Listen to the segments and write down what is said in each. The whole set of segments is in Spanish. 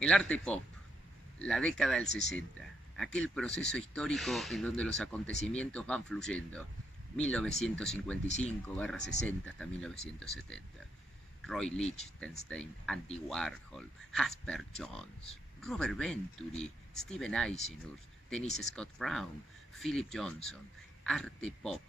El arte pop, la década del 60, aquel proceso histórico en donde los acontecimientos van fluyendo, 1955-60 hasta 1970. Roy Lichtenstein, Andy Warhol, Jasper Johns, Robert Venturi, Steven Eisenhurst, Denise Scott Brown, Philip Johnson, arte pop,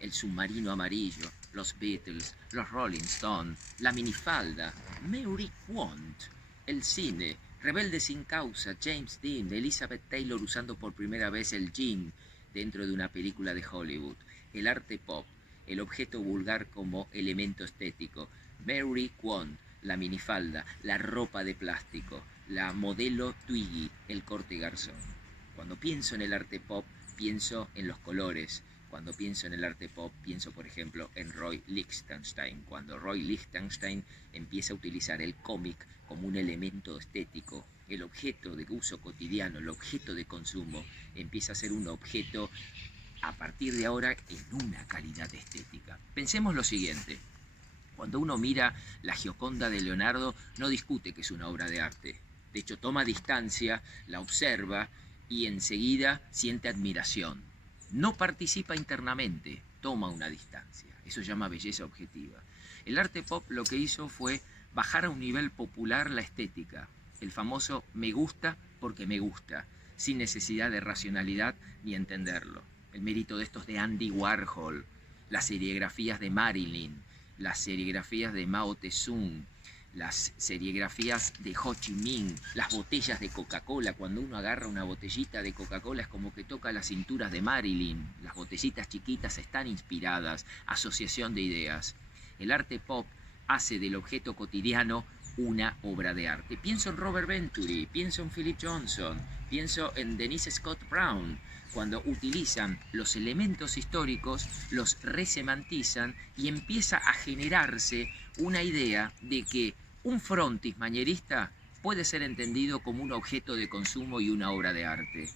el submarino amarillo, los Beatles, los Rolling Stones, la minifalda, Mary Quant, el cine, Rebelde sin causa, James Dean, Elizabeth Taylor usando por primera vez el jean dentro de una película de Hollywood, el arte pop, el objeto vulgar como elemento estético, Mary Quant, la minifalda, la ropa de plástico, la modelo Twiggy, el corte garzón. Cuando pienso en el arte pop, pienso en los colores. Cuando pienso en el arte pop, pienso, por ejemplo, en Roy Lichtenstein. Cuando Roy Lichtenstein empieza a utilizar el cómic como un elemento estético, el objeto de uso cotidiano, el objeto de consumo, empieza a ser un objeto, a partir de ahora, en una calidad estética. Pensemos lo siguiente. Cuando uno mira la Gioconda de Leonardo, no discute que es una obra de arte. De hecho, toma distancia, la observa y enseguida siente admiración. No participa internamente, toma una distancia. Eso se llama belleza objetiva. El arte pop lo que hizo fue bajar a un nivel popular la estética. El famoso me gusta porque me gusta, sin necesidad de racionalidad ni entenderlo. El mérito de estos de Andy Warhol, las serigrafías de Marilyn, las serigrafías de Mao Tse-tung, las serigrafías de Ho Chi Minh, las botellas de Coca-Cola. Cuando uno agarra una botellita de Coca-Cola es como que toca las cinturas de Marilyn. Las botellitas chiquitas están inspiradas, asociación de ideas. El arte pop hace del objeto cotidiano una obra de arte. Pienso en Robert Venturi, pienso en Philip Johnson, pienso en Denise Scott Brown, cuando utilizan los elementos históricos, los resemantizan y empieza a generarse una idea de que un frontis manierista puede ser entendido como un objeto de consumo y una obra de arte.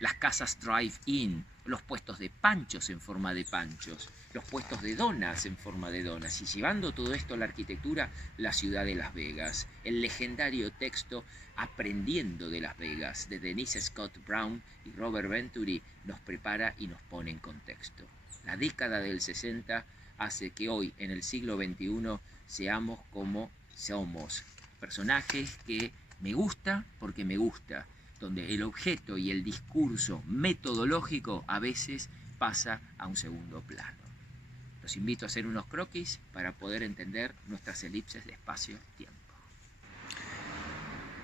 Las casas drive-in, los puestos de panchos en forma de panchos, los puestos de donas en forma de donas, y llevando todo esto a la arquitectura, la ciudad de Las Vegas, el legendario texto Aprendiendo de Las Vegas, de Denise Scott Brown y Robert Venturi, nos prepara y nos pone en contexto. La década del 60 hace que hoy, en el siglo XXI, seamos como somos, personajes que me gusta porque me gusta, donde el objeto y el discurso metodológico a veces pasa a un segundo plano. Los invito a hacer unos croquis para poder entender nuestras elipses de espacio-tiempo.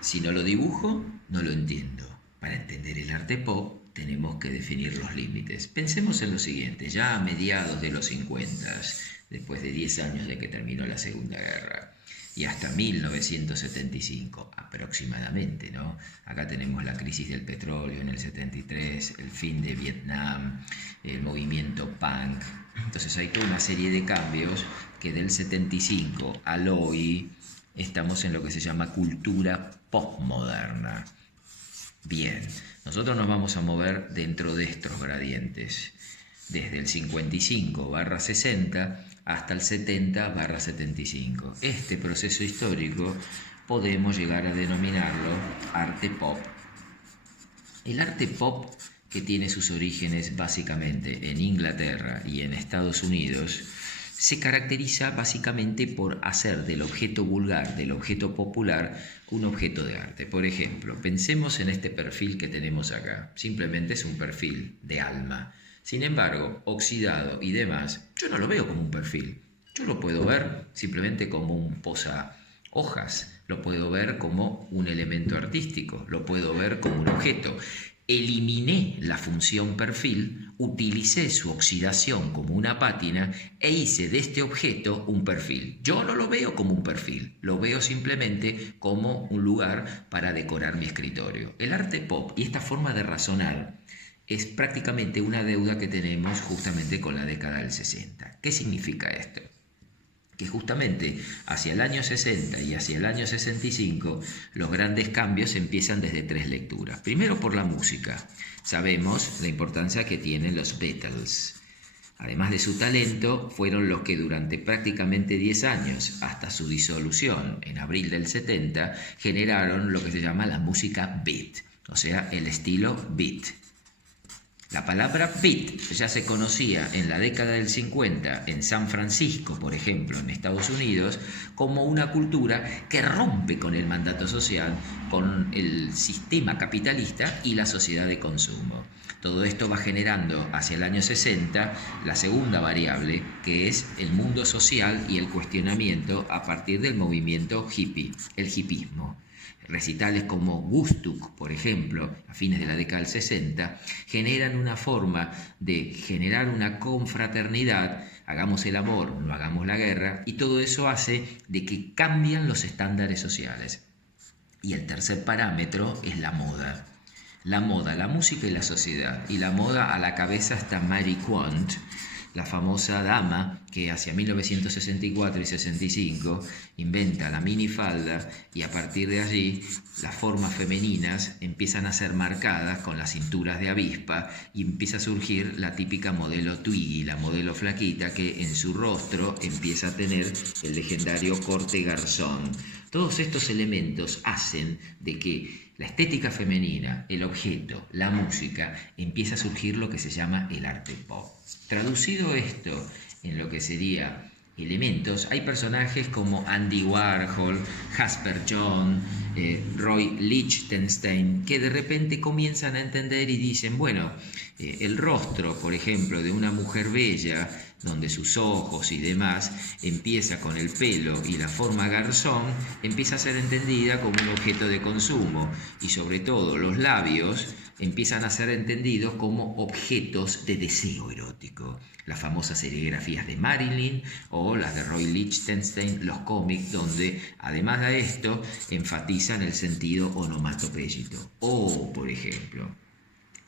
Si no lo dibujo, no lo entiendo. Para entender el arte pop, tenemos que definir los límites. Pensemos en lo siguiente, ya a mediados de los 50, después de 10 años de que terminó la Segunda Guerra, y hasta 1975 aproximadamente, ¿no? Acá tenemos la crisis del petróleo en el 73, el fin de Vietnam, el movimiento punk. Entonces hay toda una serie de cambios que del 75 al hoy estamos en lo que se llama cultura postmoderna. Bien, nosotros nos vamos a mover dentro de estos gradientes, desde el 55/60 hasta el 70/75. Este proceso histórico podemos llegar a denominarlo arte pop. El arte pop, que tiene sus orígenes básicamente en Inglaterra y en Estados Unidos, se caracteriza básicamente por hacer del objeto vulgar, del objeto popular, un objeto de arte. Por ejemplo, pensemos en este perfil que tenemos acá. Simplemente es un perfil de alma. Sin embargo, oxidado y demás, yo no lo veo como un perfil. Yo lo puedo ver simplemente como un posahojas, lo puedo ver como un elemento artístico, lo puedo ver como un objeto. Eliminé la función perfil, utilicé su oxidación como una pátina e hice de este objeto un perfil. Yo no lo veo como un perfil, lo veo simplemente como un lugar para decorar mi escritorio. El arte pop y esta forma de razonar es prácticamente una deuda que tenemos justamente con la década del 60. ¿Qué significa esto? Que justamente hacia el año 60 y hacia el año 65 los grandes cambios empiezan desde tres lecturas. Primero por la música. Sabemos la importancia que tienen los Beatles. además de su talento, fueron los que durante prácticamente 10 años, hasta su disolución en abril del 70, generaron lo que se llama la música beat, o sea, el estilo beat. La palabra beat ya se conocía en la década del 50 en San Francisco, por ejemplo, en Estados Unidos, como una cultura que rompe con el mandato social, con el sistema capitalista y la sociedad de consumo. Todo esto va generando hacia el año 60 la segunda variable, que es el mundo social y el cuestionamiento a partir del movimiento hippie, el hippismo. Recitales como Woodstock, por ejemplo, a fines de la década del 60, generan una forma de generar una confraternidad, hagamos el amor, no hagamos la guerra, y todo eso hace de que cambian los estándares sociales. Y el tercer parámetro es la moda. La moda, la música y la sociedad. Y la moda, a la cabeza está Marie Quant, la famosa dama que hacia 1964 y 65 inventa la minifalda, y a partir de allí las formas femeninas empiezan a ser marcadas con las cinturas de avispa y empieza a surgir la típica modelo Twiggy, la modelo flaquita que en su rostro empieza a tener el legendario corte garzón. Todos estos elementos hacen de que la estética femenina, el objeto, la música, empieza a surgir lo que se llama el arte pop. Traducido esto en lo que sería elementos, hay personajes como Andy Warhol, Jasper John, Roy Lichtenstein, que de repente comienzan a entender y dicen, bueno, el rostro, por ejemplo, de una mujer bella, donde sus ojos y demás empieza con el pelo y la forma garzón, empieza a ser entendida como un objeto de consumo, y sobre todo los labios empiezan a ser entendidos como objetos de deseo erótico. Las famosas serigrafías de Marilyn o las de Roy Lichtenstein, los cómics donde además de esto enfatizan el sentido onomatopéyico. O, por ejemplo,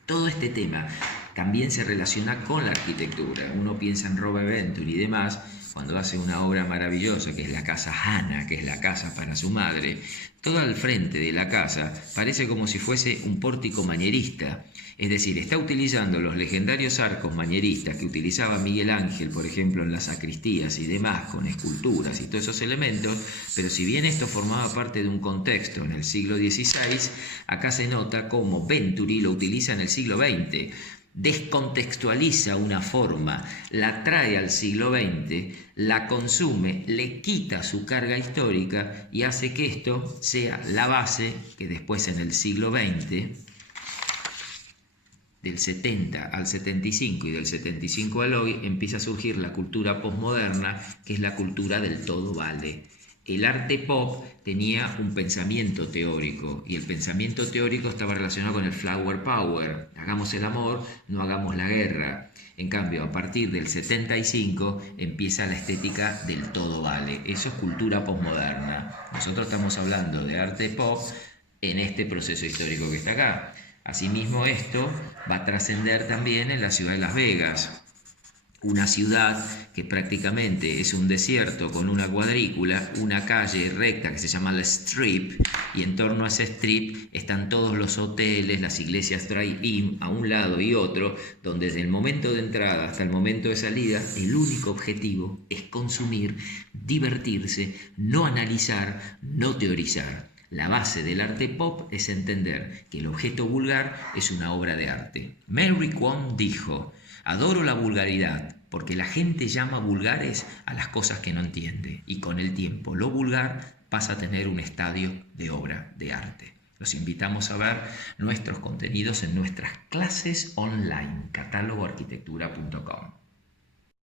todo este tema también se relaciona con la arquitectura. Uno piensa en Robert Venturi y demás cuando hace una obra maravillosa que es la casa Hannah, que es la casa para su madre. Todo al frente de la casa parece como si fuese un pórtico manierista, es decir, está utilizando los legendarios arcos manieristas que utilizaba Miguel Ángel, por ejemplo, en las sacristías y demás, con esculturas y todos esos elementos, pero si bien esto formaba parte de un contexto en el siglo XVI, acá se nota cómo Venturi lo utiliza en el siglo XX. Descontextualiza una forma, la trae al siglo XX, la consume, le quita su carga histórica y hace que esto sea la base que después en el siglo XX, del 70 al 75 y del 75 al hoy, empieza a surgir la cultura posmoderna, que es la cultura del todo vale. El arte pop tenía un pensamiento teórico y el pensamiento teórico estaba relacionado con el flower power. Hagamos el amor, no hagamos la guerra. En cambio, a partir del 75 empieza la estética del todo vale. Eso es cultura posmoderna. Nosotros estamos hablando de arte pop en este proceso histórico que está acá. Asimismo, esto va a trascender también en la ciudad de Las Vegas. Una ciudad que prácticamente es un desierto con una cuadrícula, una calle recta que se llama la Strip, y en torno a ese Strip están todos los hoteles, las iglesias drive-in a un lado y otro, donde desde el momento de entrada hasta el momento de salida el único objetivo es consumir, divertirse, no analizar, no teorizar. La base del arte pop es entender que el objeto vulgar es una obra de arte. Mary Quant dijo: adoro la vulgaridad, porque la gente llama vulgares a las cosas que no entiende, y con el tiempo lo vulgar pasa a tener un estadio de obra de arte. Los invitamos a ver nuestros contenidos en nuestras clases online, catálogoarquitectura.com.